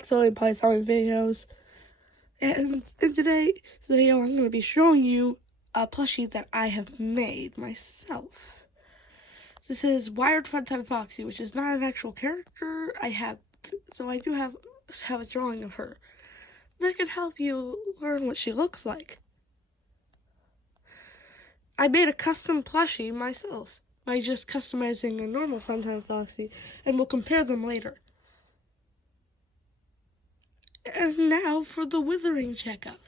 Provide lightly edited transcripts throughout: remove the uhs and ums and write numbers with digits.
Foxy, you probably saw my videos. And in today's video, I'm going to be showing you a plushie that I have made myself. This is Wired Funtime Foxy, which is not an actual character. I do have a drawing of her that can help you learn what she looks like. I made a custom plushie myself by just customizing a normal Funtime Foxy, and we'll compare them later. And now for the withering checkup.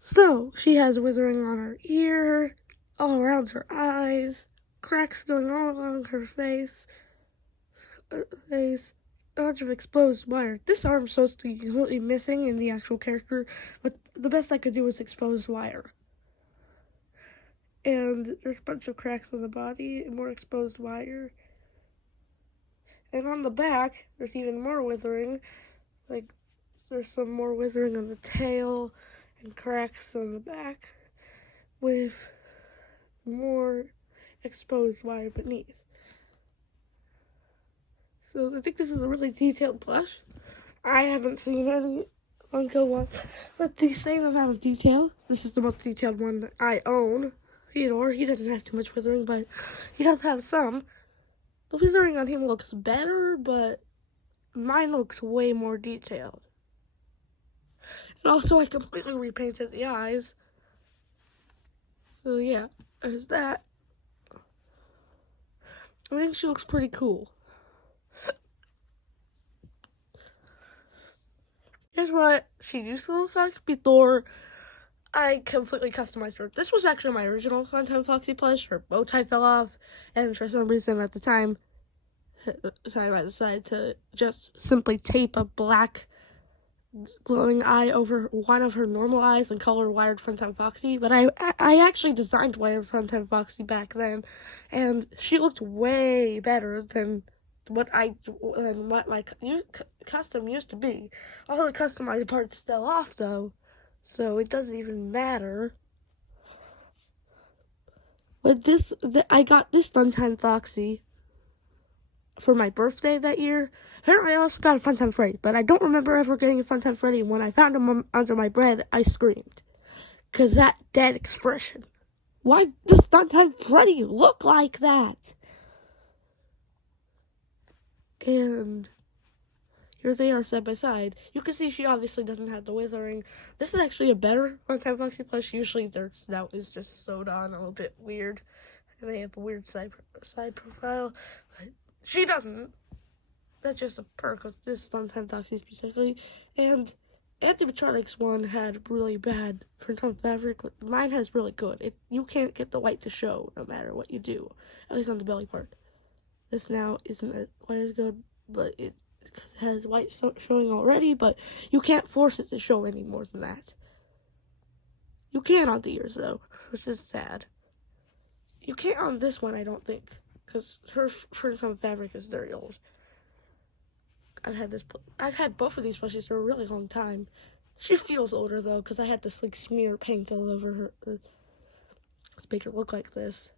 So, she has withering on her ear, all around her eyes, cracks going all along her face, a bunch of exposed wire. This arm's supposed to be completely missing in the actual character, but the best I could do was exposed wire. And there's a bunch of cracks on the body, and more exposed wire. And on the back, there's even more withering. Like, there's some more withering on the tail and cracks on the back with more exposed wire beneath. So I think this is a really detailed plush. I haven't seen any Funko one with the same amount of detail. This is the most detailed one that I own. Theodore, he doesn't have too much withering, but he does have some. The withering on him looks better, but mine looks way more detailed. And also, I completely repainted the eyes. So yeah, there's that. I think she looks pretty cool. Here's what she used to look like before I completely customized her. This was actually my original Funtime Foxy plush. Her bow tie fell off, and for some reason at the time I decided to just simply tape a black glowing eye over one of her normal eyes and call her Wired Funtime Foxy. But I actually designed Wired Funtime Foxy back then, and she looked way better than what my custom used to be. All the customized parts fell off though, so it doesn't even matter. But I got this Funtime Foxy for my birthday that year. Apparently I also got a Funtime Freddy, but I don't remember ever getting a Funtime Freddy. When I found him under my bed, I screamed. Because that dead expression. Why does Funtime Freddy look like that? And here they are side by side. You can see she obviously doesn't have the withering. This is actually a better Funtime Foxy plush. Usually their snout is just sewed on a little bit weird. And they have a weird side profile. But she doesn't. That's just a perk of this Funtime Foxy specifically. And Animatronics one had really bad print on fabric. Mine has really good. You can't get the white to show no matter what you do. At least on the belly part. This now isn't quite as good, but it has white showing already, but you can't force it to show any more than that. You can on the ears though, which is sad. You can't on this one, I don't think, because her print on fabric is very old. I've had both of these plushies for a really long time. She feels older though, because I had to like smear paint all over her to make her look like this.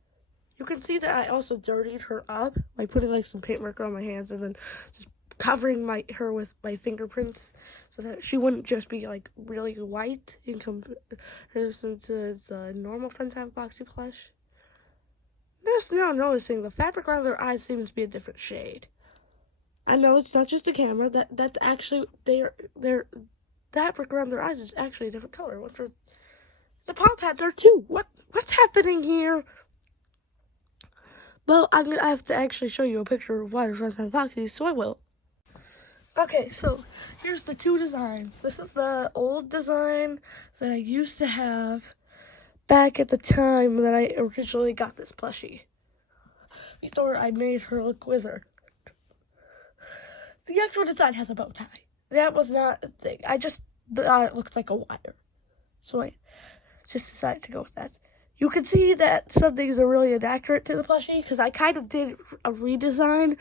You can see that I also dirtied her up by putting like some paint marker on my hands and then just covering her with my fingerprints so that she wouldn't just be like really white in comparison to the normal Funtime Foxy plush. Just now noticing the fabric around their eyes seems to be a different shade. I know it's not just a camera. That's actually their fabric around their eyes is actually a different color. The palm pads are too. What's happening here? Well, I have to actually show you a picture of Wired Funtime Foxy, so I will. Okay, so here's the two designs. This is the old design that I used to have back at the time that I originally got this plushie. Before I made her look wizard. The actual design has a bow tie. That was not a thing. I just thought it looked like a wire. So I just decided to go with that. You can see that some things are really inaccurate to the plushie because I kind of did a redesign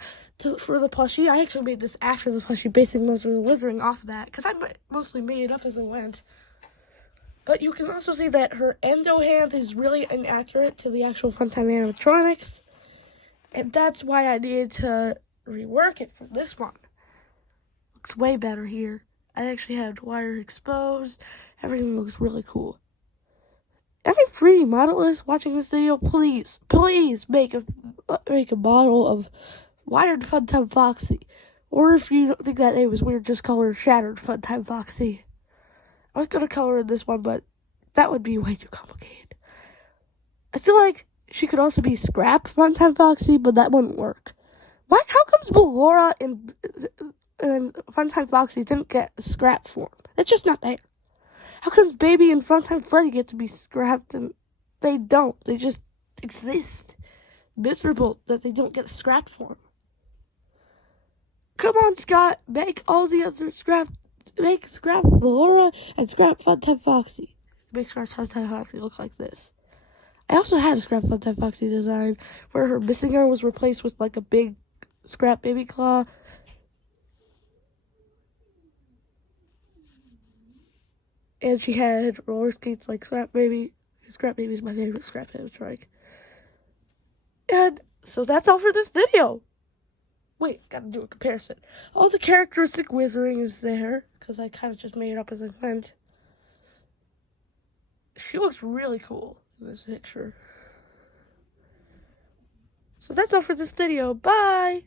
for the plushie. I actually made this after the plushie, basing most of the withering off of that because I mostly made it up as I went. But you can also see that her endo hand is really inaccurate to the actual Funtime animatronics. And that's why I needed to rework it for this one. looks way better here. I actually had wire exposed. Everything looks really cool. Any 3D modelists watching this video, please make a model of Wired Funtime Foxy. Or if you think that name is weird, just color Shattered Funtime Foxy. I was gonna color in this one, but that would be way too complicated. I feel like she could also be Scrap Funtime Foxy, but that wouldn't work. Why? How comes Ballora and Funtime Foxy didn't get a scrap form? It's just not there. How comes Baby and Funtime Freddy get to be scrapped and they don't? They just exist. Miserable that they don't get a scrap form. Come on, Scott. Make all the other scrap. Make Scrap Ballora and Scrap Funtime Foxy. Make Scrap Funtime Foxy looks like this. I also had a Scrap Funtime Foxy design where her missing arm was replaced with like a big Scrap Baby claw. And she had roller skates like Scrap Baby. Scrap Baby is my favorite Scrap animatronic. And so that's all for this video. Wait, gotta do a comparison. All the characteristic wizarding is there, because I kind of just made it up as I went. She looks really cool in this picture. So that's all for this video. Bye!